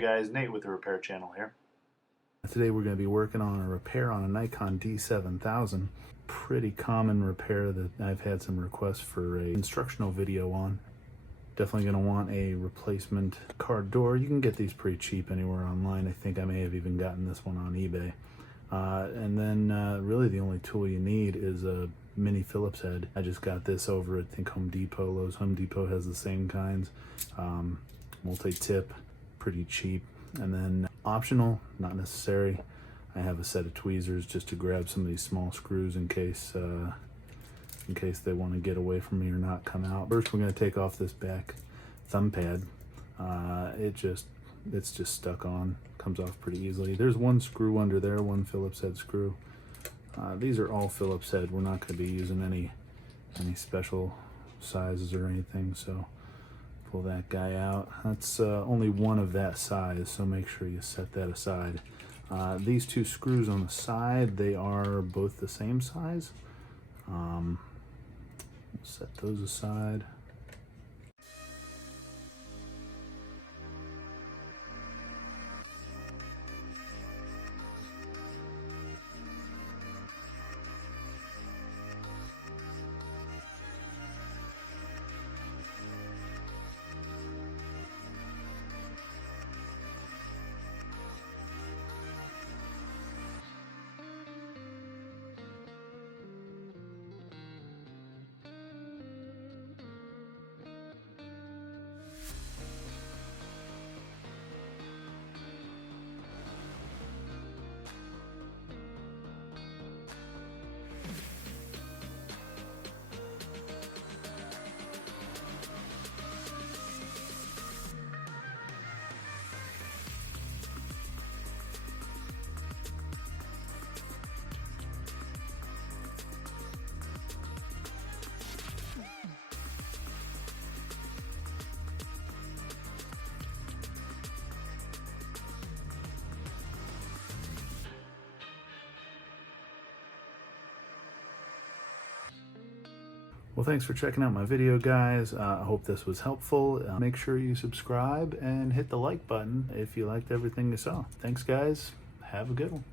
guys, Nate with the Repair Channel here. Today we're going to be working on a repair on a Nikon D7000. Pretty common repair that I've had some requests for a instructional video on. Definitely going to want a replacement car door. You can get these pretty cheap anywhere online. I think I may have even gotten this one on eBay. And then really the only tool you need is a mini Phillips head. I just got this over at, I think, Home Depot. Lowe's Home Depot has the same kinds. Multi-tip, pretty cheap. And then optional, not necessary, I have a set of tweezers just to grab some of these small screws in case they want to get away from me or not come out. First, we're going to take off this back thumb pad. It's just stuck on, comes off pretty easily. There's one screw under there, one Phillips head screw. These are all Phillips head. We're not going to be using any special sizes or anything, so pull that guy out. That's only one of that size, so make sure you set that aside. These two screws on the side, they are both the same size. We'll set those aside. Well, thanks for checking out my video, guys. I hope this was helpful. Make sure you subscribe and hit the like button if you liked everything you saw. Thanks, guys. Have a good one.